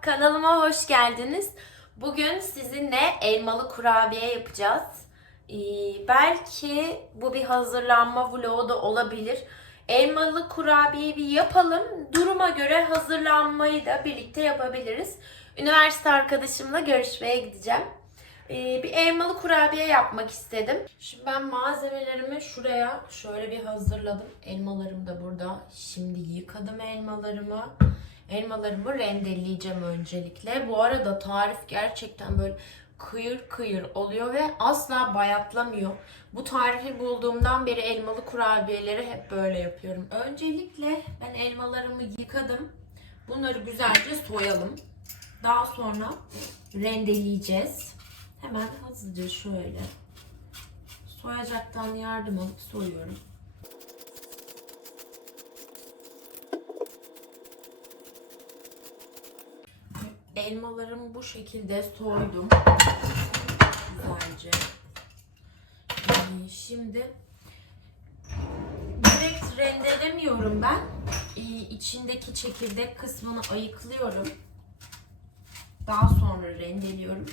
Kanalıma hoş geldiniz. Bugün sizinle elmalı kurabiye yapacağız. Ee, belki bu bir hazırlanma vlogu da olabilir. Elmalı kurabiye bir yapalım. Duruma göre hazırlanmayı da birlikte yapabiliriz. Üniversite arkadaşımla görüşmeye gideceğim. Ee, bir elmalı kurabiye yapmak istedim. Şimdi ben malzemelerimi şuraya şöyle bir hazırladım. Elmalarım da burada. Şimdi yıkadım elmalarımı. Elmalarımı rendeleyeceğim öncelikle. Bu arada tarif gerçekten böyle kıyır kıyır oluyor ve asla bayatlamıyor. Bu tarifi bulduğumdan beri elmalı kurabiyeleri hep böyle yapıyorum. Öncelikle ben elmalarımı yıkadım. Bunları güzelce soyalım. Daha sonra rendeleyeceğiz. Hemen hızlıca şöyle soyacaktan yardım alıp soyuyorum. Elmalarımı bu şekilde soydum. Güzelce. Ee, Şimdi direkt rendelemiyorum ben. Ee, İçindeki çekirdek kısmını ayıklıyorum. Daha sonra rendeliyorum.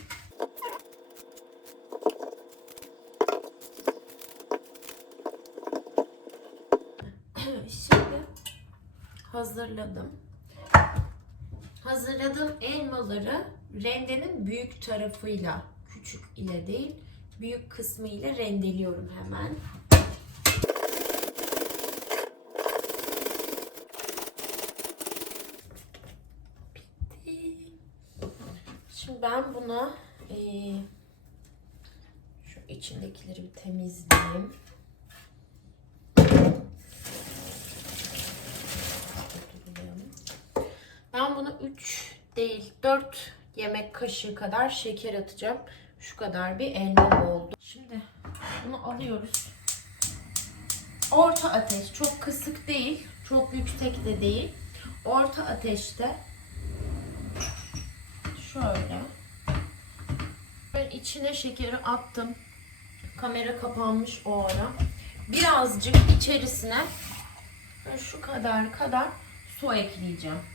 Şimdi hazırladım. Hazırladığım elmaları rendenin büyük tarafıyla, küçük ile değil, büyük kısmı ile rendeliyorum hemen. Şimdi ben buna eee, şu içindekileri bir temizleyeyim. Durdurulayalım. Ben buna 3 değil 4 yemek kaşığı kadar şeker atacağım. Şu kadar bir elma oldu. Şimdi bunu alıyoruz. Orta ateş. Çok kısık değil. Çok yüksek de değil. Orta ateşte şöyle ben içine şekeri attım. Kamera kapanmış o ara. Birazcık içerisine şu kadar kadar su ekleyeceğim.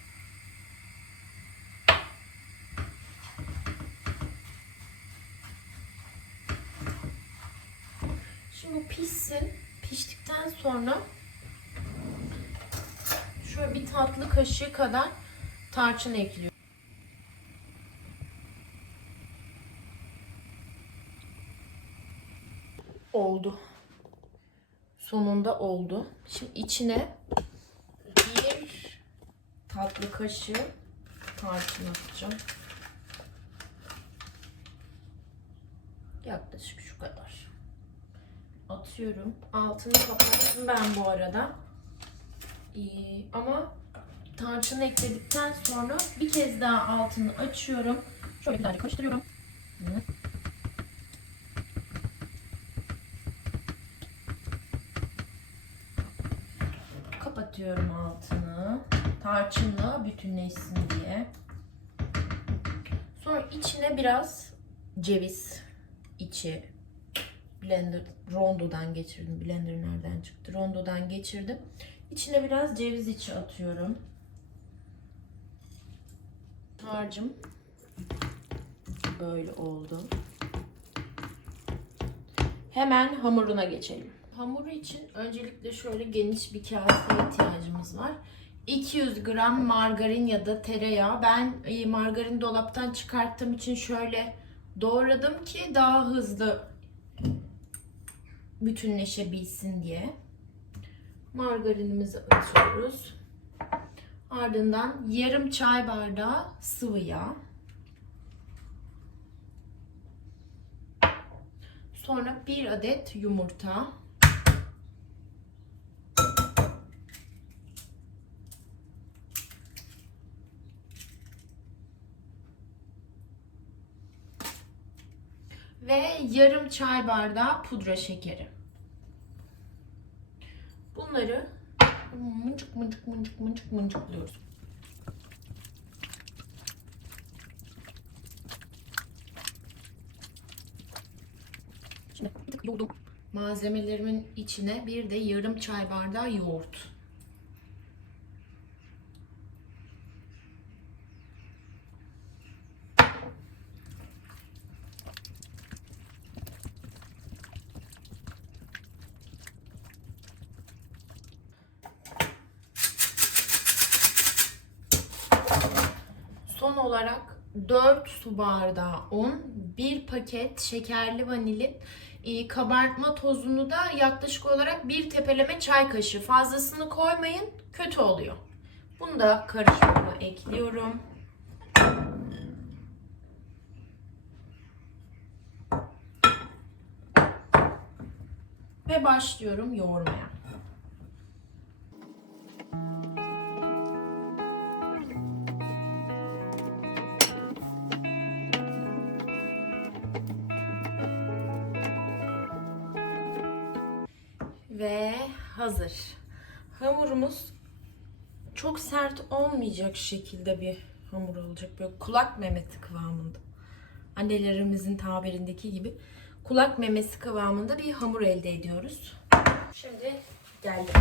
Şimdi bu pişsin. Piştikten sonra şöyle bir tatlı kaşığı kadar tarçın ekliyorum. Oldu. Sonunda oldu. Şimdi içine bir tatlı kaşığı tarçın atacağım. Yaklaşık şu kadar. Atıyorum. Altını kapattım ben bu arada. Ee, ama tarçını ekledikten sonra bir kez daha altını açıyorum. Şöyle güzelce karıştırıyorum. Kapatıyorum altını. Tarçınla bütünleşsin diye. Sonra içine biraz ceviz içi blender rondodan geçirdim. Blender nereden çıktı? Rondodan geçirdim. İçine biraz ceviz içi atıyorum. Harcım böyle oldu. Hemen hamuruna geçelim. Hamuru için öncelikle şöyle geniş bir kaseye ihtiyacımız var. 200 gram margarin ya da tereyağı. Ben e, margarin dolaptan çıkarttığım için şöyle doğradım ki daha hızlı bütünleşebilsin diye. Margarinimizi atıyoruz. Ardından yarım çay bardağı sıvı yağ. Sonra bir adet yumurta. Ve yarım çay bardağı pudra şekeri. Bunları mıncık mıncık mıncık mıncık mıncıklıyoruz. Şimdi bir yoğurdum. Malzemelerimin içine bir de yarım çay bardağı yoğurt. Olarak 4 su bardağı un, 1 paket şekerli vanilin, e, kabartma tozunu da yaklaşık olarak bir tepeleme çay kaşığı. Fazlasını koymayın, kötü oluyor. Bunu da karışıma ekliyorum. Ve başlıyorum yoğurmaya. Hazır. Hamurumuz çok sert olmayacak şekilde bir hamur olacak. Böyle kulak memesi kıvamında. Annelerimizin tabirindeki gibi kulak memesi kıvamında bir hamur elde ediyoruz. Şimdi geldim.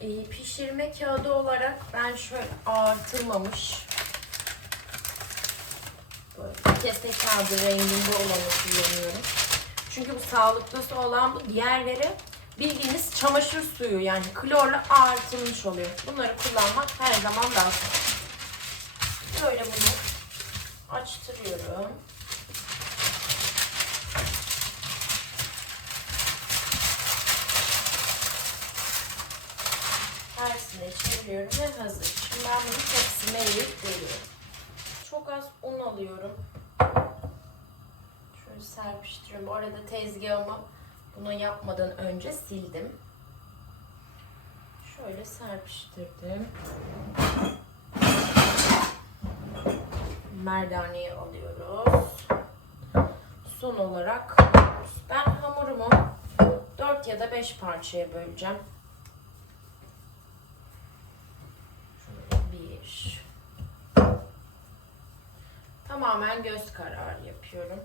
Ee, pişirme kağıdı olarak ben şöyle ağırtılmamış böyle kese kağıdı renginde olanı kullanıyorum. Çünkü bu sağlıklısı olan bu. Diğerleri bildiğiniz çamaşır suyu yani klorla ağırtılmış oluyor. Bunları kullanmak her zaman kolay. Böyle bunu açtırıyorum. Tersine çeviriyorum ve hazır. Şimdi ben bunu tepsime eğip veriyorum. Çok az un alıyorum. Şöyle serpiştiriyorum. Bu arada tezgahımı bunu yapmadan önce sildim. Şöyle serpiştirdim. Merdaneyi alıyoruz. Son olarak ben hamurumu 4 ya da 5 parçaya böleceğim. Şöyle. Tamamen göz kararı yapıyorum.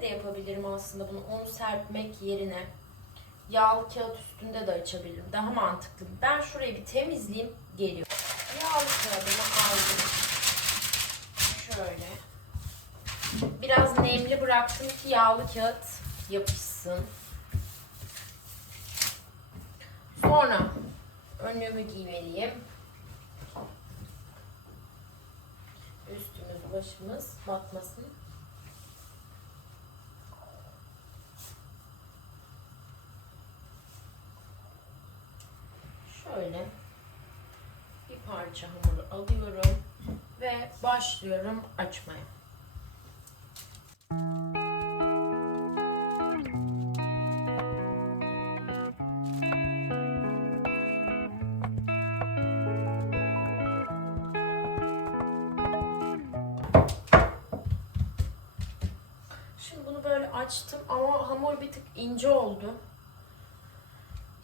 De yapabilirim aslında bunu un serpmek yerine yağlı kağıt üstünde de açabilirim. Daha mantıklı. Ben şurayı bir temizleyeyim geliyorum. Yağlı kağıdımı aldım. Şöyle. Biraz nemli bıraktım ki yağlı kağıt yapışsın. Sonra önlüğümü giymeliyim. Üstümüz başımız batmasın. Şöyle bir parça hamuru alıyorum ve başlıyorum açmaya. Şimdi bunu böyle açtım ama hamur bir tık ince oldu.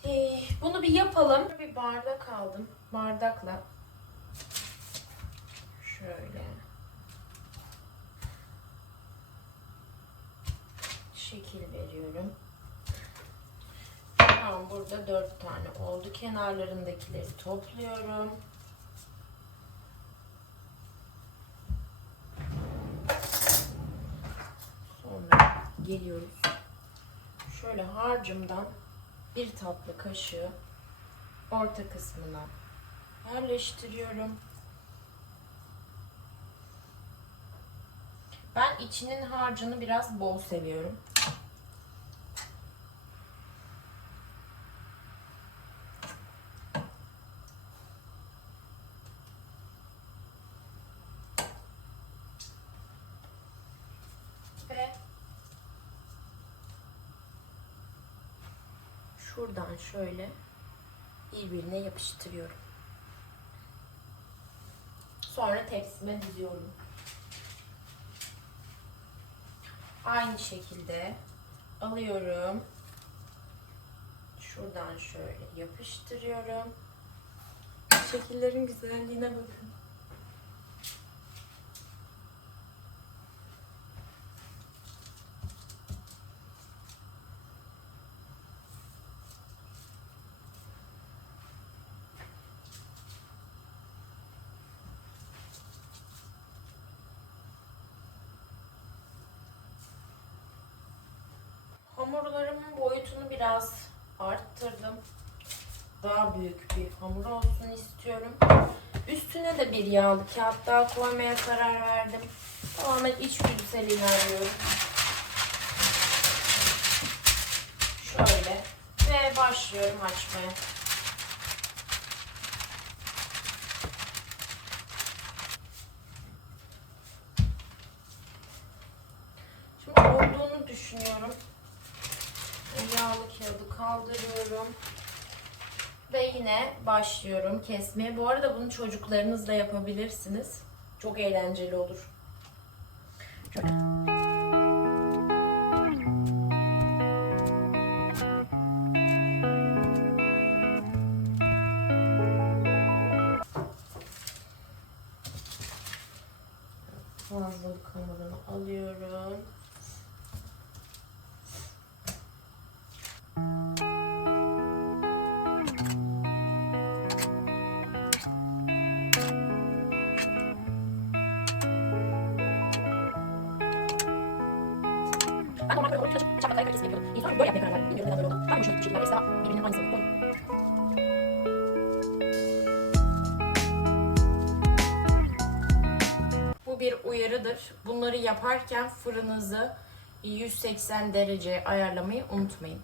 Ee, bunu bir yapalım. Bir bardak aldım. Bardakla şöyle şekil veriyorum. Tamam burada dört tane oldu. Kenarlarındakileri topluyorum. Sonra geliyoruz. Şöyle harcımdan bir tatlı kaşığı orta kısmına yerleştiriyorum. Ben içinin harcını biraz bol seviyorum. Ve şuradan şöyle birbirine yapıştırıyorum. Sonra tepsime diziyorum. Aynı şekilde alıyorum. Şuradan şöyle yapıştırıyorum. Şekillerin güzelliğine bakın. Hamurlarımın boyutunu biraz arttırdım. Daha büyük bir hamur olsun istiyorum. Üstüne de bir yağlı kağıt daha koymaya karar verdim. Tamamen içgüdüsel ilerliyorum. Şöyle ve başlıyorum açmaya. Şimdi olduğunu düşünüyorum. Yağlı kağıdı kaldırıyorum. Ve yine başlıyorum kesmeye. Bu arada bunu çocuklarınızla yapabilirsiniz. Çok eğlenceli olur. Ortaya çaprazlara kesim yapıyordum. İnsan böyle yapmaya karar verdim. Bilmiyorum neden böyle oldu. Ben bu şekilde ise birbirinin aynısını koyun. Bu bir uyarıdır. Bunları yaparken fırınınızı 180 derece ayarlamayı unutmayın.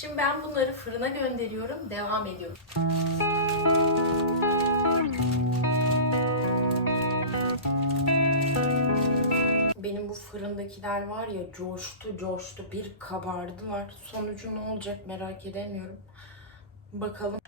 Şimdi ben bunları fırına gönderiyorum. Devam ediyorum. Benim bu fırındakiler var ya coştu coştu bir kabardılar. Sonucu ne olacak merak edemiyorum. Bakalım.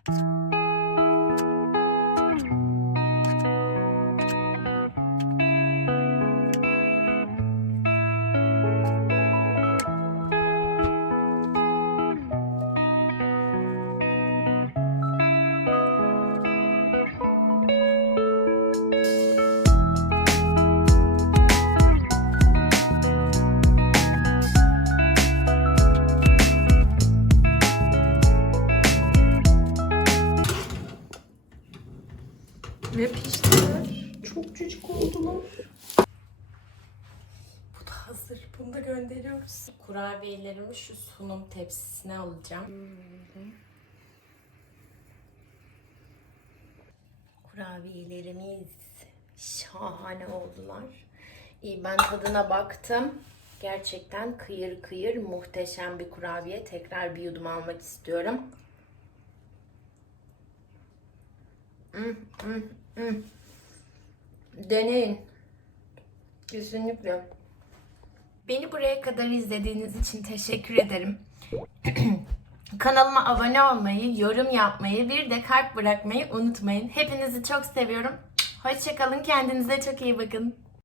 Ve piştiler. Çok cücük oldular. Bu da hazır. Bunu da gönderiyoruz. Kurabiyelerimi şu sunum tepsisine alacağım. Kurabiyelerimiz şahane oldular. İyi ben tadına baktım. Gerçekten kıyır kıyır muhteşem bir kurabiye. Tekrar bir yudum almak istiyorum. Mm, mm, Deneyin. Kesinlikle. Beni buraya kadar izlediğiniz için teşekkür ederim. Kanalıma abone olmayı, yorum yapmayı, bir de kalp bırakmayı unutmayın. Hepinizi çok seviyorum. Hoşçakalın. Kendinize çok iyi bakın.